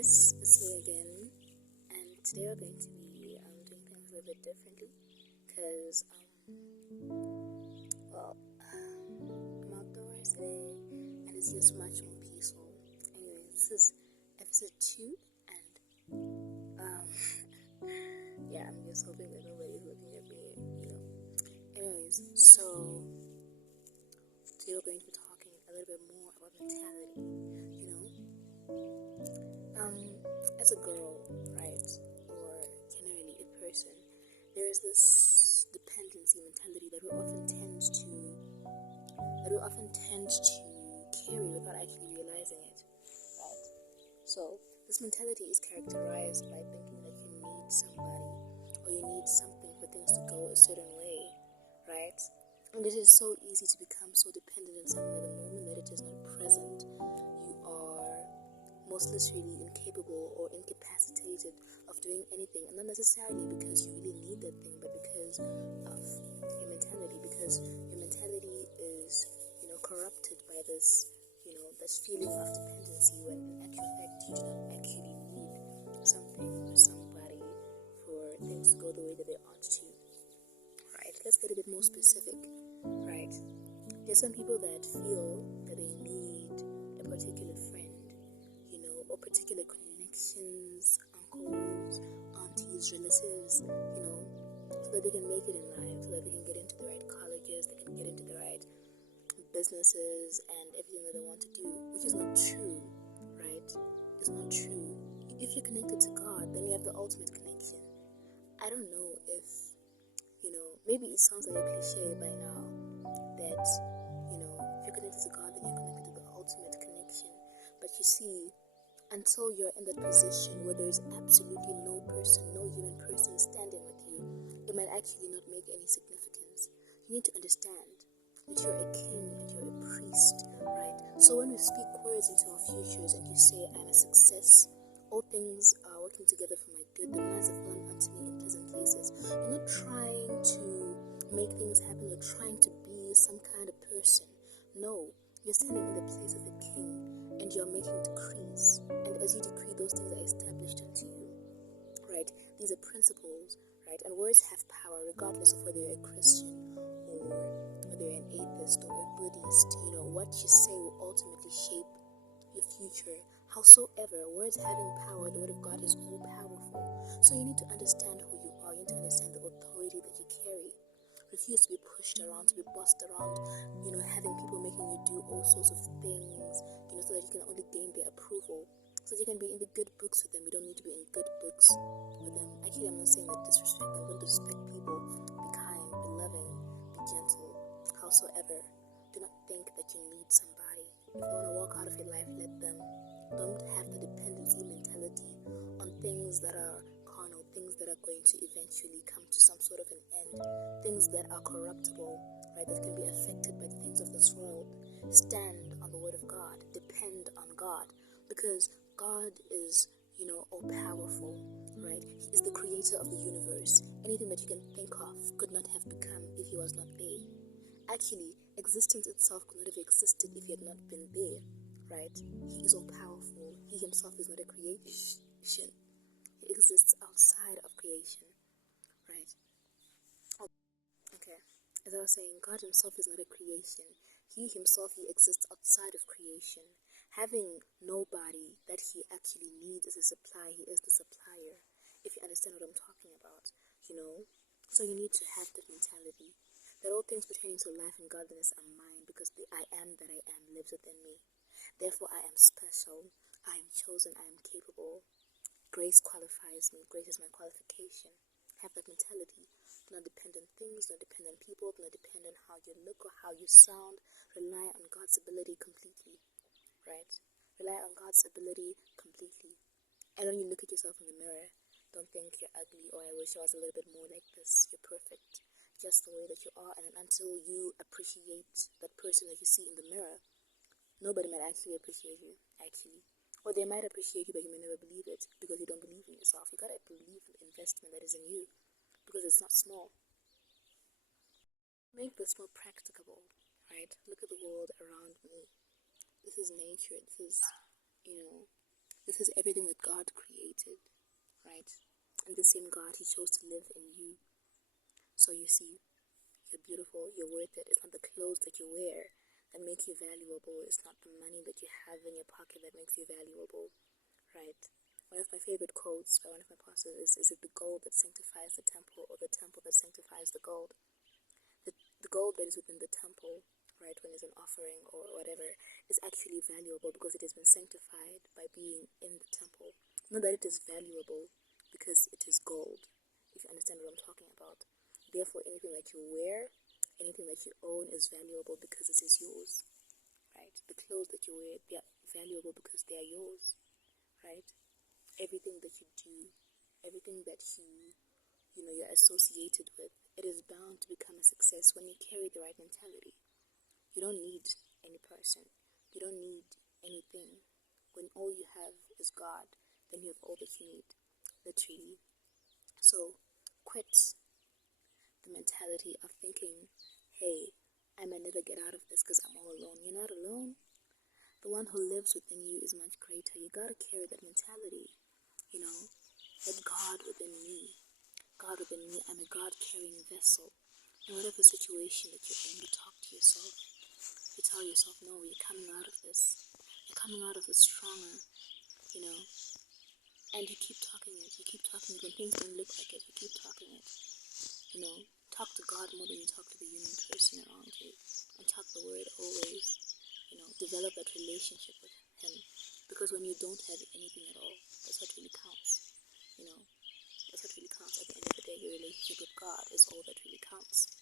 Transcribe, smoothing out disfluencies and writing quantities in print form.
guys, it's me again, and today we're going to be doing things a little bit differently because, I'm outdoors today and it's just much more peaceful. Anyway, this is episode 2, and yeah, I'm just hoping that nobody's looking at me. Anyways, so today we're going to be talking a little bit more about mentality. As a girl, right, or generally a person, there is this dependency mentality that we often tend to carry without actually realizing it, right? So this mentality is characterized by thinking that you need somebody or you need something for things to go a certain way, right? And it is so easy to become so dependent on someone at the moment that it is not present. You are most literally incapable or incapacitated of doing anything, and not necessarily because you really need that thing, but because of your mentality, because your mentality is corrupted by this this feeling of dependency, when in actual fact you do not actually need something or somebody for things to go the way that they ought to, right? Let's get a bit more specific, right? There's some people that feel that they need a particular friend, or particular connections, uncles, aunties, relatives, so that they can make it in life, so that they can get into the right colleges, they can get into the right businesses and everything that they want to do, which is not true, right? It's not true. If you're connected to God, then you have the ultimate connection. I don't know if, maybe it sounds like a cliche by now that, if you're connected to God, then you're connected to the ultimate connection. But you see, until you're in that position where there is absolutely no person, no human person standing with you, it might actually not make any significance. You need to understand that you're a king and you're a priest, right? So when we speak words into our futures and you say, I'm a success, all things are working together for my good, the lines have fallen unto me in pleasant places. You're not trying to make things happen, you're trying to be some kind of person. No, you're standing in the place of a king and you're making decrees. And as you decree, those things are established unto you, right? These are principles, right? And words have power regardless of whether you're a Christian or whether you're an atheist or a Buddhist. What you say will ultimately shape your future. Howsoever, words having power, the word of God is all powerful. So you need to understand who you are. You need to understand the authority that you carry. Refuse to be pushed around, to be bossed around, having people making you do all sorts of things, so that you can only gain their approval. So that you can be in the good books with them. You don't need to be in good books with them. Actually, I'm not saying that disrespect them. Don't disrespect people. Be kind, be loving, be gentle. Howsoever, do not think that you need somebody. If you want to walk out of your life, let them. Don't have the dependency mentality on things that are carnal, things that are going to eventually come to some sort of an end, things that are corruptible, right, that can be affected by the things of this world. Stand on the word of God. Depend on God, because God is, all powerful, right? He is the creator of the universe. Anything that you can think of could not have become if he was not there. Actually, existence itself could not have existed if he had not been there, right? He is all powerful. He himself is not a creation. He exists outside of creation, right? Okay. As I was saying, God himself is not a creation. He himself, he exists outside of creation. Having nobody that he actually needs as a supply, he is the supplier. If you understand what I'm talking about, So you need to have that mentality that all things pertaining to life and godliness are mine, because the I am that I am lives within me. Therefore, I am special. I am chosen. I am capable. Grace qualifies me. Grace is my qualification. Have that mentality. Do not depend on things, do not depend on people, do not depend on how you look or how you sound. Rely on God's ability completely, right? Rely on God's ability completely. And when you look at yourself in the mirror, don't think you're ugly or I wish I was a little bit more like this. You're perfect, just the way that you are. And until you appreciate that person that you see in the mirror, nobody might actually appreciate you, actually. Or they might appreciate you, but you may never believe it because you don't believe in yourself. You gotta believe in the investment that is in you, because it's not small. Make this more practicable, right? Look at the world around me. This is nature. This is, This is everything that God created, right? And the same God, He chose to live in you. So you see, you're beautiful, you're worth it. It's not the clothes that you wear that make you valuable. It's not the money that you have in your pocket that makes you valuable, right? One of my favorite quotes by one of my pastors is it the gold that sanctifies the temple or the temple that sanctifies the gold? The gold that is within the temple, right, when it's an offering or whatever, is actually valuable because it has been sanctified by being in the temple. Not that it is valuable because it is gold, if you understand what I'm talking about. Therefore, anything that you wear, anything that you own is valuable because it is yours, right? The clothes that you wear, they are valuable because they are yours, right? Everything that you do, everything that you're associated with, it is bound to become a success when you carry the right mentality. You don't need any person. You don't need anything. When all you have is God, then you have all that you need, literally. So, quit the mentality of thinking, hey, I might never get out of this because I'm all alone. You're not alone. The one who lives within you is much greater. You gotta carry that mentality, that God within me. God within me, I'm a God-carrying vessel. In whatever situation that you're in, you talk to yourself. You tell yourself, no, you're coming out of this. You're coming out of this stronger, and you keep talking it. You keep talking it. When things don't look like it, you keep talking it. Talk to God more than you talk to the human person around you. And talk the word always. Develop that relationship with Him. Because when you don't have anything at all, that's what really counts. That's what really counts. At the end of the day, your relationship with God is all that really counts.